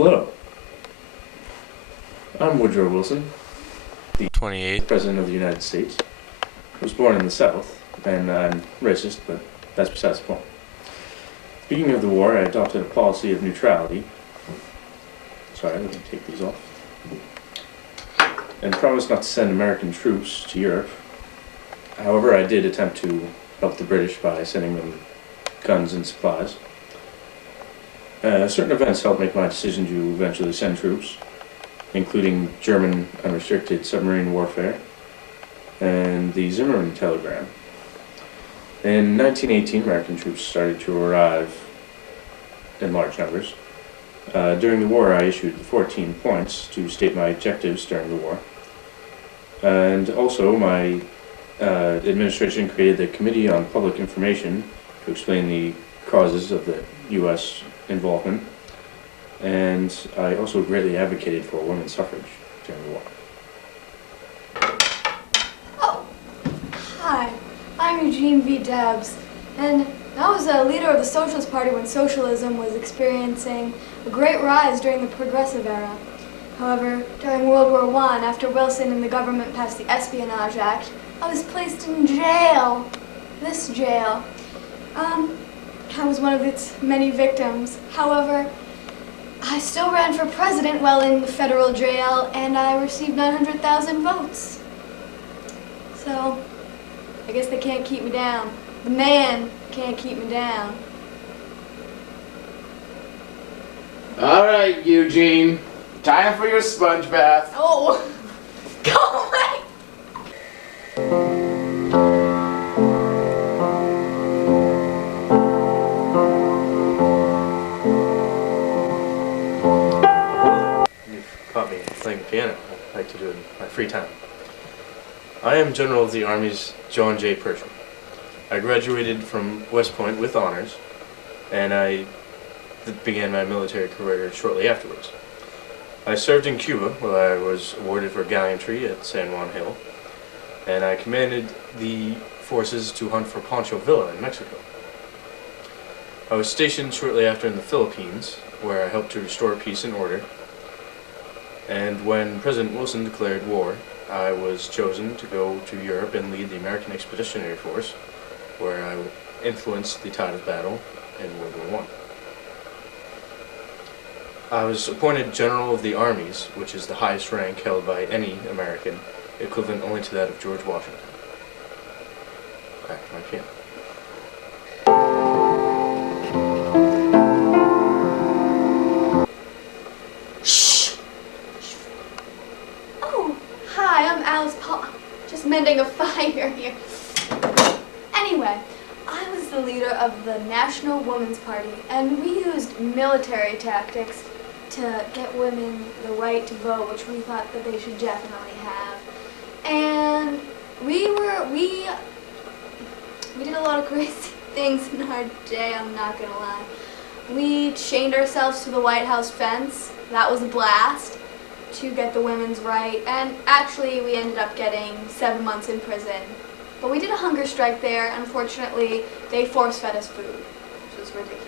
Hello, I'm Woodrow Wilson, the 28th. President of the United States. I was born in the South, and I'm racist, but that's besides the point. Speaking of the war, I adopted a policy of neutrality. Sorry, let me take these off. And promised not to send American troops to Europe. However, I did attempt to help the British by sending them guns and supplies. Certain events helped make my decision to eventually send troops, including German unrestricted submarine warfare and the Zimmermann telegram. In 1918, American troops started to arrive in large numbers. During the war, I issued 14 points to state my objectives during the war. And also, my administration created the Committee on Public Information to explain the causes of the U.S. involvement. And I also greatly advocated for women's suffrage during the war. Oh, hi. I'm Eugene V. Debs, and I was a leader of the Socialist Party when socialism was experiencing a great rise during the Progressive Era. However, during World War I, after Wilson and the government passed the Espionage Act, I was placed in jail. This jail. I was one of its many victims. However, I still ran for president while in the federal jail, and I received 900,000 votes. So, I guess they can't keep me down. The man can't keep me down. All right, Eugene. Time for your sponge bath. Oh, go away! You've caught me playing the piano. I like to do it in my free time. I am General of the Army's John J. Pershing. I graduated from West Point with honors, and I began my military career shortly afterwards. I served in Cuba, where I was awarded for gallantry at San Juan Hill, and I commanded the forces to hunt for Pancho Villa in Mexico. I was stationed shortly after in the Philippines, where I helped to restore peace and order. And when President Wilson declared war, I was chosen to go to Europe and lead the American Expeditionary Force, where I influenced the tide of battle in World War I. I was appointed General of the Armies, which is the highest rank held by any American, equivalent only to that of George Washington. Back to my piano. Oh, hi, I'm Alice Paul. Just mending a fire here. Anyway, I was the leader of the National Women's Party, and we used military tactics to get women the right to vote, which we thought that they should definitely have. And we did a lot of crazy things in our day, I'm not gonna lie. We chained ourselves to the White House fence. That was a blast to get the women's right, and actually we ended up getting 7 months in prison. But we did a hunger strike there. Unfortunately, they force-fed us food, which was ridiculous.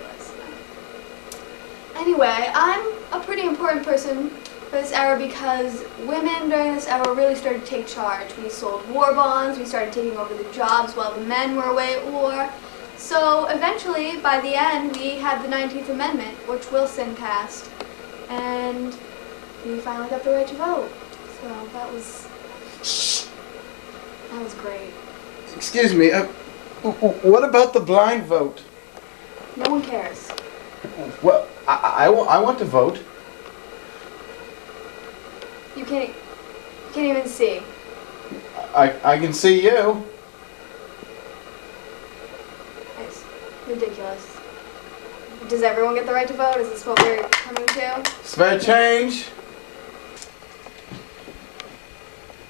Anyway, I'm a pretty important person for this era because women during this era really started to take charge. We sold war bonds, we started taking over the jobs while the men were away at war. So eventually, by the end, we had the 19th Amendment, which Wilson passed. And we finally got the right to vote. So that was great. Excuse me, what about the blind vote? No one cares. Well, I want to vote. You can't even see. I can see you. It's ridiculous. Does everyone get the right to vote? Is this what we're coming to? Spare change.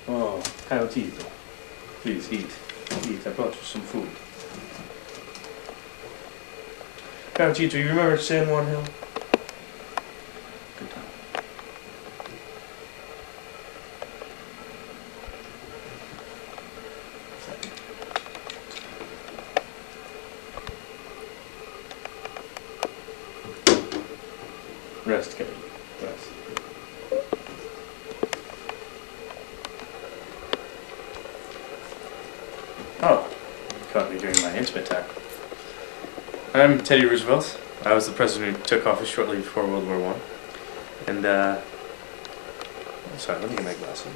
Oh, Coyotito, please eat. Eat, I brought you some food. Coyotito, you remember San Juan Hill? Good time. Rest, Kevin. Oh, caught me during my intimate time. I'm Teddy Roosevelt. I was the president who took office shortly before World War One. And, sorry, let me get my glasses.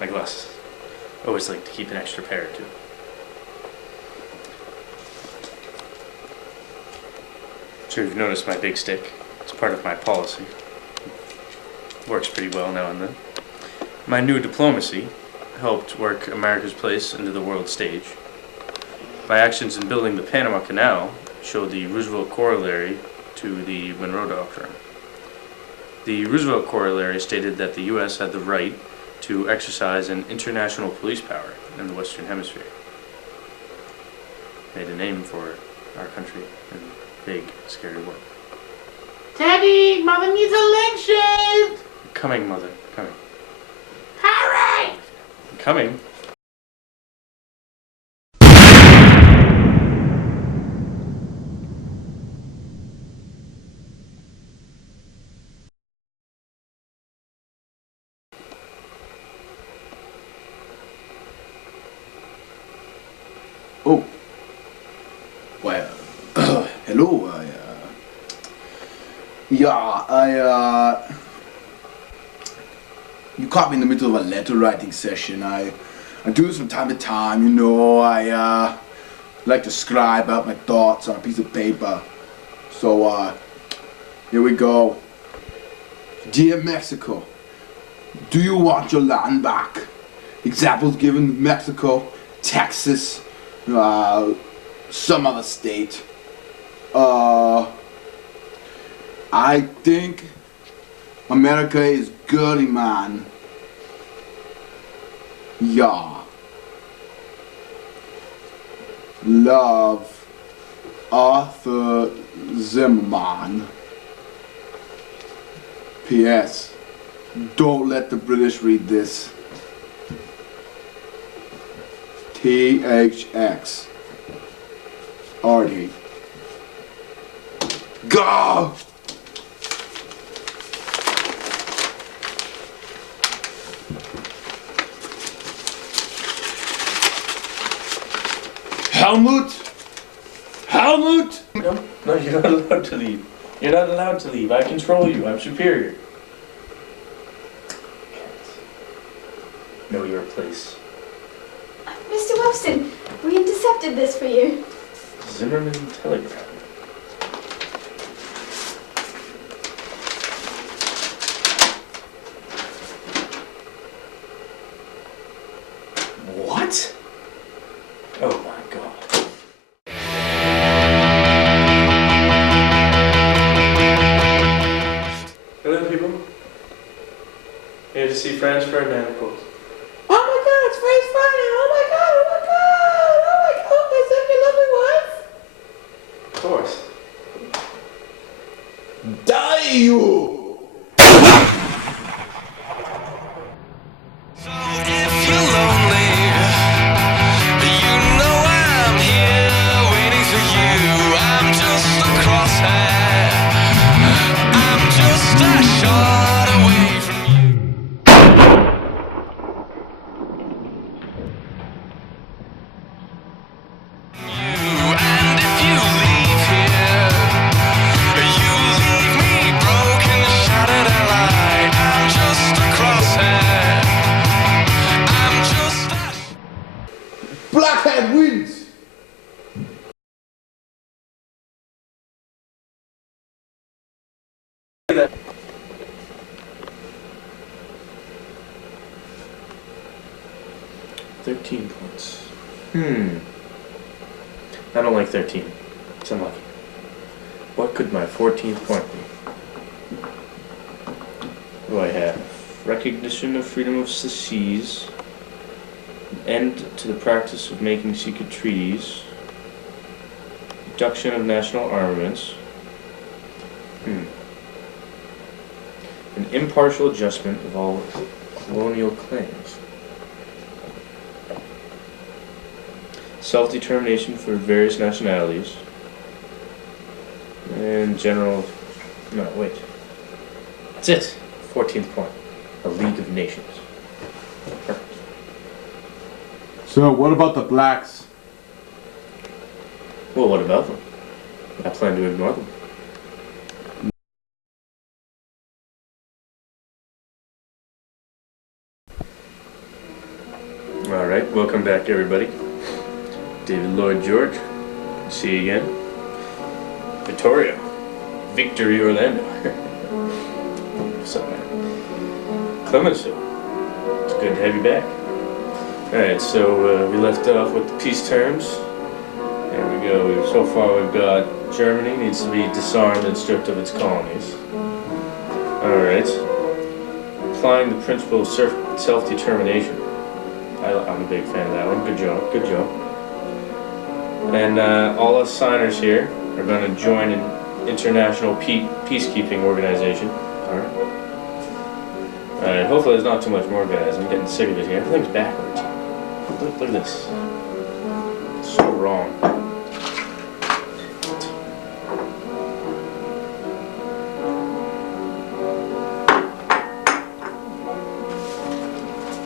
My glasses. Always like to keep an extra pair or two. Sure you've noticed my big stick. It's part of my policy. Works pretty well now and then. My new diplomacy helped work America's place into the world stage. My actions in building the Panama Canal showed the Roosevelt corollary to the Monroe Doctrine. The Roosevelt corollary stated that the U.S. had the right to exercise an international police power in the Western Hemisphere. Made a name for our country in big, scary work. Teddy, Mother needs a leg shave. Coming, Mother, coming. Hurry! Coming. Oh. Well, hello. You caught me in the middle of a letter writing session. I do this from time to time, you know. I like to scribe out my thoughts on a piece of paper. So, here we go. Dear Mexico, do you want your land back? Examples given: Mexico, Texas, some other state. I think America is goody, man. Yeah. Love, Arthur Zimmerman. P.S. Don't let the British read this. THX. Artie. Go! Helmut! Helmut! No, you're not allowed to leave. You're not allowed to leave. I control you. I'm superior. Know your place. Mr. Webston, we intercepted this for you. Zimmerman telegram. What? Oh my God. Hello, people. Here to see Franz Ferdinand, of course. Oh my God, it's Franz Ferdinand! Oh my God! Oh my God! Oh my God! Is that your lovely wife? Of course. Die, you! So if you're lonely, you know I'm here waiting for you. I'm just a crosshair. I'm just a shot away from you. And if you leave here, you leave me broken, shattered and light. I'm just a crosshair. I'm just a Blackhead wins! That. $13 points. I don't like 13. It's unlucky. What could my 14th point be? What do I have? Recognition of freedom of the seas. End to the practice of making secret treaties. Reduction of national armaments. An impartial adjustment of all colonial claims. Self-determination for various nationalities. And general... No, wait. That's it. 14th point. A League of Nations. Perfect. So, what about the blacks? Well, what about them? I plan to ignore them. Alright, welcome back everybody. David Lloyd George. Good to see you again. Victoria. Victory Orlando. What's up, man? Clemenceau. It's good to have you back. Alright, so we left off with the peace terms. There we go. So far we've got Germany needs to be disarmed and stripped of its colonies. Alright. Applying the principle of self-determination. I'm a big fan of that one. Good job. Good job. And all us signers here are going to join an international peacekeeping organization. Alright. Alright, hopefully there's not too much more, guys. I'm getting sick of it here. Everything's backwards. Look at this. It's so wrong.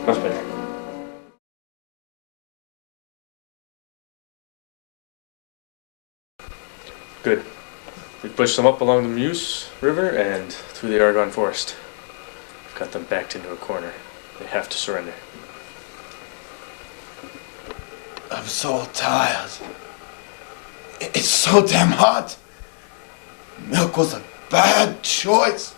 Much better. Good. We pushed them up along the Meuse River and through the Argonne Forest. We've got them backed into a corner. They have to surrender. I'm so tired. It's so damn hot. Milk was a bad choice.